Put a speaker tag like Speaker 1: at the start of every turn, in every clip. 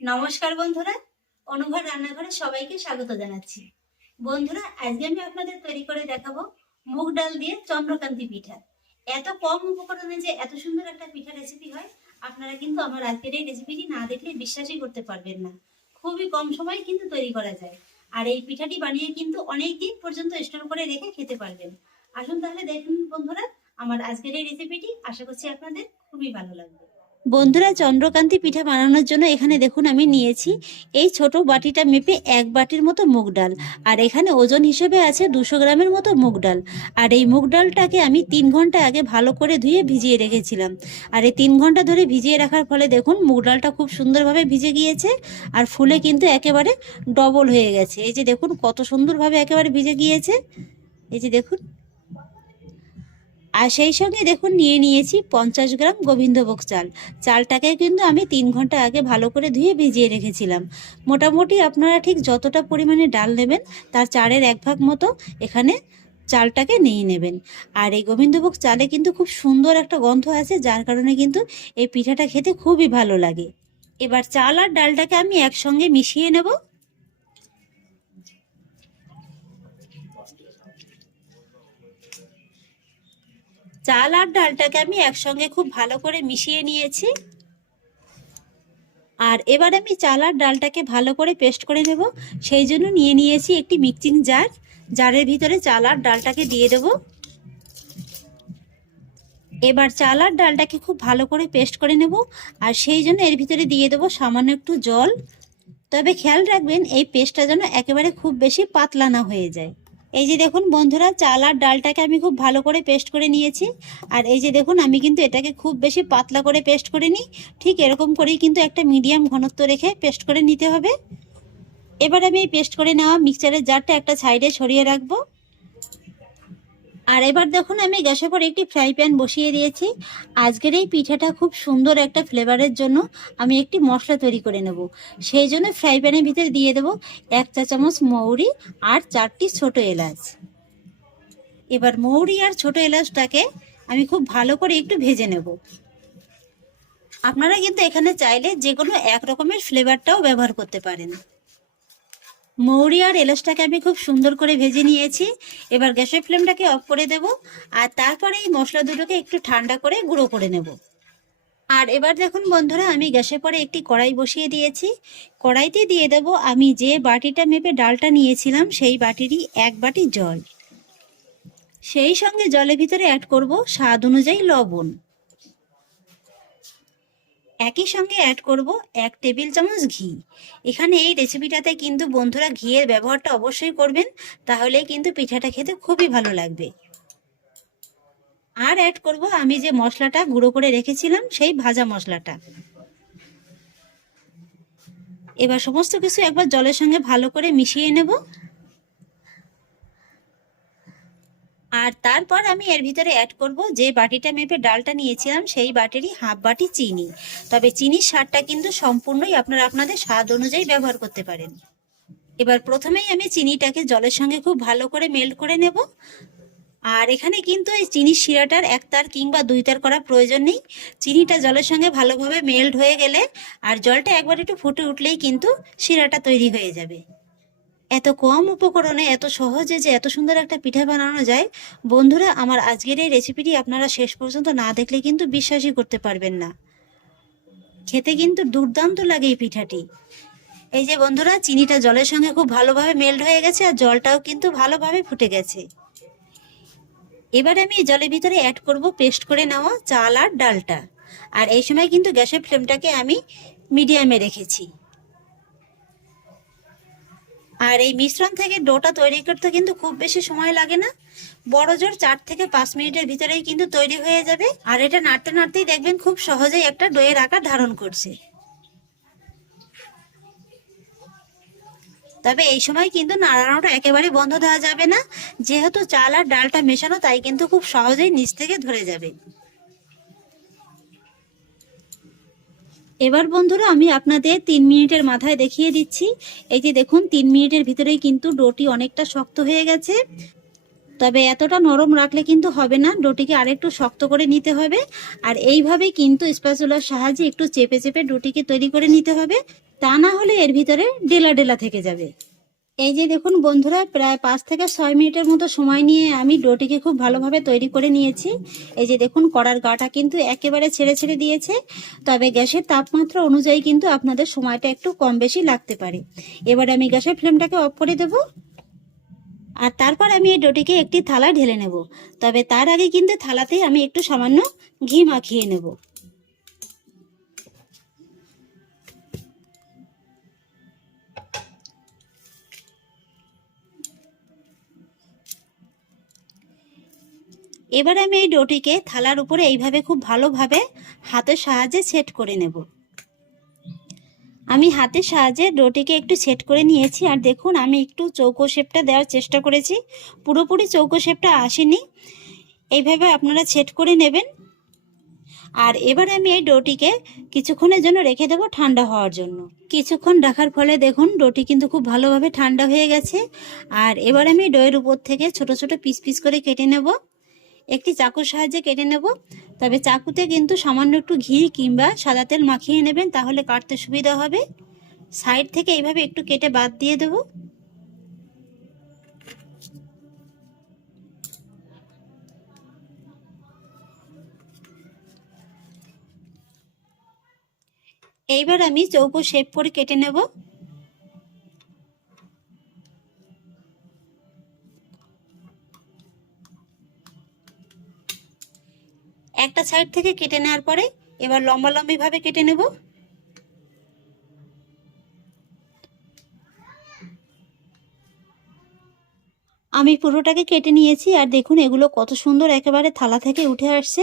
Speaker 1: নমস্কার বন্ধুরা অনুভব রান্নাঘরে সবাইকে স্বাগত জানাচ্ছি। বন্ধুরা, আজকে আমি আপনাদের তৈরি করে দেখাবো মুগ ডাল দিয়ে চন্দ্রকান্তি পিঠা। এত কম উপকরণে যে এত সুন্দর একটা পিঠা রেসিপি হয়, আপনারা কিন্তু আমার আজকের এই রেসিপিটি না দেখলে বিশ্বাসই করতে পারবেন না। খুবই কম সময় কিন্তু তৈরি করা যায়। আর এই পিঠাটি বানিয়ে কিন্তু অনেক দিন পর্যন্ত স্টোর করে রেখে খেতে পারবেন। আসুন তাহলে দেখুন বন্ধুরা, আমার আজকের এই রেসিপিটি আশা করছি আপনাদের খুবই ভালো লাগবে। বন্ধুরা, চন্দ্রকান্তি পিঠা বানানোর জন্য এখানে দেখুন আমি নিয়েছি। এই ছোট বাটিটা মেপে এক বাটির মতো মুগ ডাল। আর এখানে ওজন হিসেবে আছে দুশো গ্রামের মতো মুগ ডাল। আর এই মুগ ডালটাকে আমি তিন ঘণ্টা আগে ভালো করে ধুয়ে ভিজিয়ে রেখেছিলাম। আর এই তিন ঘণ্টা ধরে ভিজিয়ে রাখার ফলে দেখুন মুগ ডালটা খুব সুন্দরভাবে ভিজে গিয়েছে আর ফুলে কিন্তু একেবারে ডবল হয়ে গেছে। এই যে দেখুন কত সুন্দরভাবে একেবারে ভিজে গিয়েছে। এই যে দেখুন। আর সেই সঙ্গে দেখুন নিয়ে নিয়েছি পঞ্চাশ গ্রাম গোবিন্দভোগ চাল। চালটাকে কিন্তু আমি তিন ঘণ্টা আগে ভালো করে ধুয়ে ভিজিয়ে রেখেছিলাম। মোটামুটি আপনারা ঠিক যতটা পরিমাণে ডাল নেবেন, তার চারের এক ভাগ মতো এখানে চালটাকে নিয়ে নেবেন। আর এই গোবিন্দভোগ চালে কিন্তু খুব সুন্দর একটা গন্ধ আছে যার কারণে কিন্তু এই পিঠাটা খেতে খুবই ভালো লাগে। এবার চাল আর ডালটাকে আমি একসঙ্গে মিশিয়ে নেব। চাল আর ডালটাকে আমি একসঙ্গে খুব ভালো করে মিশিয়ে নিয়েছি। আর এবার আমি চাল আর ডালটাকে ভালো করে পেস্ট করে নেব। সেই জন্য নিয়ে নিয়েছি একটি মিক্সিং জার। জারের ভিতরে চাল আর ডালটাকে দিয়ে দেব। এবার চাল আর ডালটাকে খুব ভালো করে পেস্ট করে নেব। আর সেই জন্য এর ভিতরে দিয়ে দেবো সামান্য একটু জল। তবে খেয়াল রাখবেন, এই পেস্টটা যেন একেবারে খুব বেশি পাতলা না হয়ে যায়। এই যে দেখুন বন্ধুরা, চাল আর ডালটাকে আমি খুব ভালো করে পেস্ট করে নিয়েছি। আর এই যে দেখুন, আমি কিন্তু এটাকে খুব বেশি পাতলা করে পেস্ট করে নিই। ঠিক এরকম করেই কিন্তু একটা মিডিয়াম ঘনত্ব রেখে পেস্ট করে নিতে হবে। এবার আমি এই পেস্ট করে নেওয়া মিক্সচারের জারটা একটা সাইডে সরিয়ে রাখব। আর এবার দেখুন, আমি গ্যাসের পর একটি ফ্রাই প্যান বসিয়ে দিয়েছি। আজকের এই পিঠাটা খুব সুন্দর একটা ফ্লেভারের জন্য আমি একটি মশলা তৈরি করে নেব। সেই জন্য ফ্রাই প্যানের ভিতরে দিয়ে দেবো এক চা চামচ মৌরি আর চারটি ছোট এলাচ। এবার মৌরি আর ছোট এলাচটাকে আমি খুব ভালো করে একটু ভেজে নেব। আপনারা কিন্তু এখানে চাইলে যে কোনো এক রকমের ফ্লেভারটাও ব্যবহার করতে পারেন। মৌরি আর এলাচটাকে আমি খুব সুন্দর করে ভেজে নিয়েছি। এবার গ্যাসের ফ্লেমটাকে অফ করে দেব আর তারপরে এই মশলা দুটোকে একটু ঠান্ডা করে গুঁড়ো করে নেব। আর এবার দেখুন বন্ধুরা, আমি গ্যাসের পরে একটি কড়াই বসিয়ে দিয়েছি। কড়াইতে দিয়ে দেব আমি যে বাটিটা মেপে ডালটা নিয়েছিলাম, সেই বাটিরই এক বাটি জল। সেই সঙ্গে জলের ভিতরে অ্যাড করব স্বাদ অনুযায়ী লবণ। একই সঙ্গে অ্যাড করব এক টেবিল চামচ ঘি। এখানে এই রেসিপিটাতে কিন্তু বন্ধুরা ঘিয়ের ব্যবহারটা অবশ্যই করবেন তাহলে কিন্তু পিঠাটা খেতে খুবই ভালো লাগবে। আর অ্যাড করব আমি যে মশলাটা গুঁড়ো করে রেখেছিলাম, সেই ভাজা মশলাটা। এবার সমস্ত কিছু একবার জলের সঙ্গে ভালো করে মিশিয়ে নেব। আর তারপর আমি এর ভিতরে অ্যাড করব যে বাটিটা মেপে ডালটা নিয়েছিলাম, সেই বাটিরই হাফ বাটি চিনি। তবে চিনির স্বাদটা কিন্তু সম্পূর্ণই আপনারা আপনাদের স্বাদ অনুযায়ী ব্যবহার করতে পারেন। এবার প্রথমেই আমি চিনিটাকে জলের সঙ্গে খুব ভালো করে মেল্ট করে নেব। আর এখানে কিন্তু এই চিনির শিরাটার এক তার কিংবা দুই তার করার প্রয়োজন নেই। চিনিটা জলের সঙ্গে ভালোভাবে মেল্ট হয়ে গেলে আর জলটা একবার একটু ফুটে উঠলেই কিন্তু শিরাটা তৈরি হয়ে যাবে। এত কম উপকরণে, এত সহজে যে এত সুন্দর একটা পিঠা বানানো যায়, বন্ধুরা, আমার আজকের এই রেসিপিটি আপনারা শেষ পর্যন্ত না দেখলে কিন্তু বিশ্বাসই করতে পারবেন না। খেতে কিন্তু দুর্দান্ত লাগে এই পিঠাটি। এই যে বন্ধুরা, চিনিটা জলের সঙ্গে খুব ভালোভাবে মেল্ট হয়ে গেছে আর জলটাও কিন্তু ভালোভাবে ফুটে গেছে। এবার আমি জলের ভিতরে অ্যাড করব পেস্ট করে নেওয়া চাল আর ডালটা। আর এই সময় কিন্তু গ্যাসের ফ্লেমটাকে আমি মিডিয়ামে রেখেছি। আর এই মিশ্রণ থেকে ডোটা তৈরি করতে কিন্তু খুব বেশি সময় লাগে না। বড় জোর চার থেকে পাঁচ মিনিটের ভিতরেই কিন্তু তৈরি হয়ে যাবে। আর এটা নাড়তে নাড়তেই দেখবেন খুব সহজেই একটা ডোয়ের আকার ধারণ করছে। তবে এই সময় কিন্তু নাড়ানোটা একেবারে বন্ধ দেওয়া যাবে না। যেহেতু চাল আর ডালটা মেশানো, তাই কিন্তু খুব সহজেই নিচ থেকে ধরে যাবে। এবার বন্ধুরা আমি আপনাদের তিন মিনিটের মাথায় দেখিয়ে দিচ্ছি। এই যে দেখুন, তিন মিনিটের ভিতরেই কিন্তু ডোটি অনেকটা শক্ত হয়ে গেছে। তবে এতটা নরম রাখলে কিন্তু হবে না, ডোটিকে আরেকটু শক্ত করে নিতে হবে। আর এইভাবে কিন্তু স্প্যাচুলার সাহায্যে একটু চেপে চেপে ডোটিকে তৈরি করে নিতে হবে। তা না হলে এর ভিতরে ডেলা ডেলা থেকে যাবে। এই যে দেখুন বন্ধুরা, প্রায় পাঁচ থেকে ছয় মিনিটের মতো সময় নিয়ে আমি ডোটিকে খুব ভালোভাবে তৈরি করে নিয়েছি। এই যে দেখুন, কড়ার গাটা কিন্তু একেবারে ছেড়ে ছেড়ে দিয়েছে। তবে গ্যাসের তাপমাত্রা অনুযায়ী কিন্তু আপনাদের সময়টা একটু কম বেশি লাগতে পারে। এবার আমি গ্যাসের ফ্লেমটাকে অফ করে দেব। আর তারপর আমি এই ডোটিকে একটি থালা ঢেলে নেব। তবে তার আগে কিন্তু থালাতেই আমি একটু সামান্য ঘি মাখিয়ে নেব। এবার আমি এই ডোটিকে থালার উপরে এইভাবে খুব ভালোভাবে হাতের সাহায্যে সেট করে নেব। আমি হাতের সাহায্যে ডোটিকে একটু সেট করে নিয়েছি আর দেখুন আমি একটু চৌকো শেপটা দেওয়ার চেষ্টা করেছি। পুরোপুরি চৌকো শেপটা আসেনি। এইভাবে আপনারা সেট করে নেবেন। আর এবার আমি এই ডোটিকে কিছুক্ষণের জন্য রেখে দেবো ঠান্ডা হওয়ার জন্য। কিছুক্ষণ রাখার ফলে দেখুন ডোটি কিন্তু খুব ভালোভাবে ঠান্ডা হয়ে গেছে। আর এবার আমি ডোয়ের উপর থেকে ছোট ছোট পিস পিস করে কেটে নেব। একটি চাকুর সাহায্যে কেটে নেব। তবে চাকুতে কিন্তু সামান্য একটু ঘি কিংবা সাদা তেল মাখিয়ে নেবেন, তাহলে কাটতে সুবিধা হবে। সাইড থেকে এইভাবে একটু কেটে বাদ দিয়ে দেব। এইবার আমি চৌকো শেপ করে কেটে নেব। সাইড থেকে কেটে নেওয়ার পরে এবার লম্বা লম্বি ভাবে কেটে নেব। আমি পুরোটাকে কেটে নিয়েছি আর দেখুন এগুলো কত সুন্দর একেবারে থালা থেকে উঠে আসছে।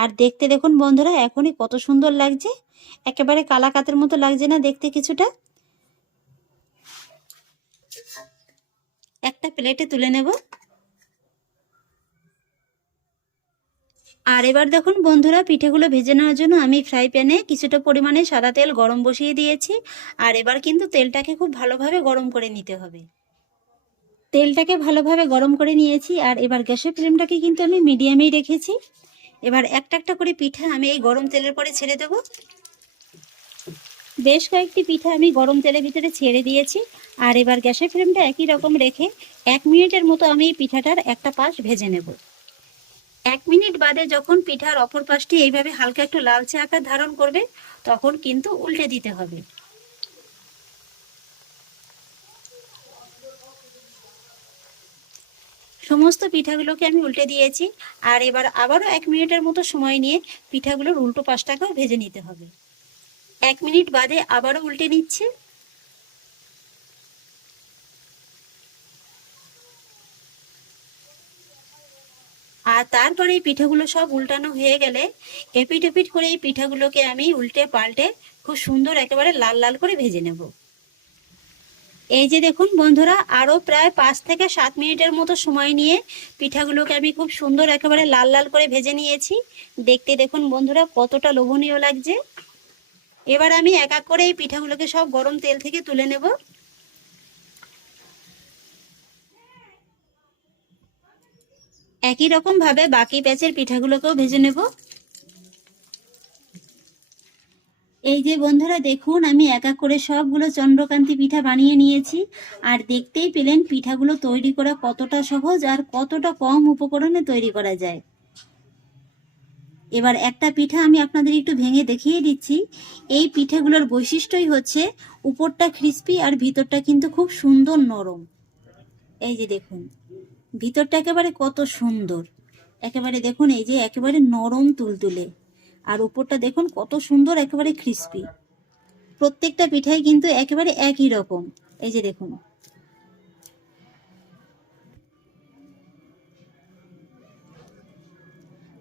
Speaker 1: আর দেখতে দেখুন বন্ধুরা, এখনই কত সুন্দর লাগছে। একেবারে কালাকাতের মতো লাগছে না দেখতে কিছুটা। একটা প্লেটে তুলে নেব। আর এবার দেখুন বন্ধুরা, পিঠেগুলো ভেজে নেওয়ার জন্য আমি ফ্রাই প্যানে কিছুটা পরিমাণে সাদা তেল গরম বসিয়ে দিয়েছি। আর এবার কিন্তু তেলটাকে খুব ভালোভাবে গরম করে নিতে হবে। তেলটাকে ভালোভাবে গরম করে নিয়েছি আর এবার গ্যাসের ফ্লেমটাকে কিন্তু আমি মিডিয়ামেই রেখেছি। এবার একটা একটা করে পিঠা আমি এই গরম তেলের পরে ছেড়ে দেব। বেশ কয়েকটি পিঠা আমি গরম তেলের ভিতরে ছেড়ে দিয়েছি। আর এবার গ্যাসের ফ্লেমটা একই রকম রেখে এক মিনিটের মতো আমি এই পিঠাটার একটা পাশ ভেজে নেব। এক মিনিট বাদে যখন পিঠার অপর পাশটি এইভাবে হালকা একটু লালচে আকার ধারণ করবে, তখন কিন্তু উল্টে দিতে হবে। সমস্ত পিঠাগুলোকে আমি উল্টে দিয়েছি, আর এবার আবারও এক মিনিটের মতো সময় নিয়ে পিঠাগুলোর উল্টো পাশটাকেও ভেজে নিতে হবে। এক মিনিট বাদে আবারও উল্টে নিচ্ছে। আর তারপরে এই পিঠাগুলো সব উল্টানো হয়ে গেলে এপিট এপিট করে এই পিঠাগুলোকে আমি উল্টে পাল্টে খুব সুন্দর একেবারে লাল লাল করে ভেজে নেব। এই যে দেখুন বন্ধুরা, আরও প্রায় পাঁচ থেকে সাত মিনিটের মতো সময় নিয়ে পিঠাগুলোকে আমি খুব সুন্দর একেবারে লাল লাল করে ভেজে নিয়েছি। দেখতে দেখুন বন্ধুরা, কতটা লোভনীয় লাগছে। এবার আমি এক এক করে এই পিঠাগুলোকে সব গরম তেল থেকে তুলে নেব। একই রকম ভাবে বাকি প্যাচের পিঠাগুলোকেও ভেজে নেব। এই যে বন্ধুরা, দেখুন, আমি এক এক করে সবগুলো চন্দ্রকান্তি পিঠা বানিয়ে নিয়েছি। আর দেখতেই পেলেন, পিঠাগুলো তৈরি করা কতটা সহজ আর কতটা কম উপকরণে তৈরি করা যায়। এবার একটা পিঠা আমি আপনাদের একটু ভেঙে দেখিয়ে দিচ্ছি। এই পিঠাগুলোর বৈশিষ্ট্যই হচ্ছে, উপরটা ক্রিস্পি আর ভিতরটা কিন্তু খুব সুন্দর নরম। এই যে দেখুন ভিতরটা একেবারে কত সুন্দর। একেবারে দেখুন, এই যে একেবারে নরম তুলতুলে। আর উপরটা দেখুন, কত সুন্দর, একেবারে ক্রিস্পি প্রত্যেকটা পিঠাই কিন্তু একেবারে একই রকম। এই যে দেখুন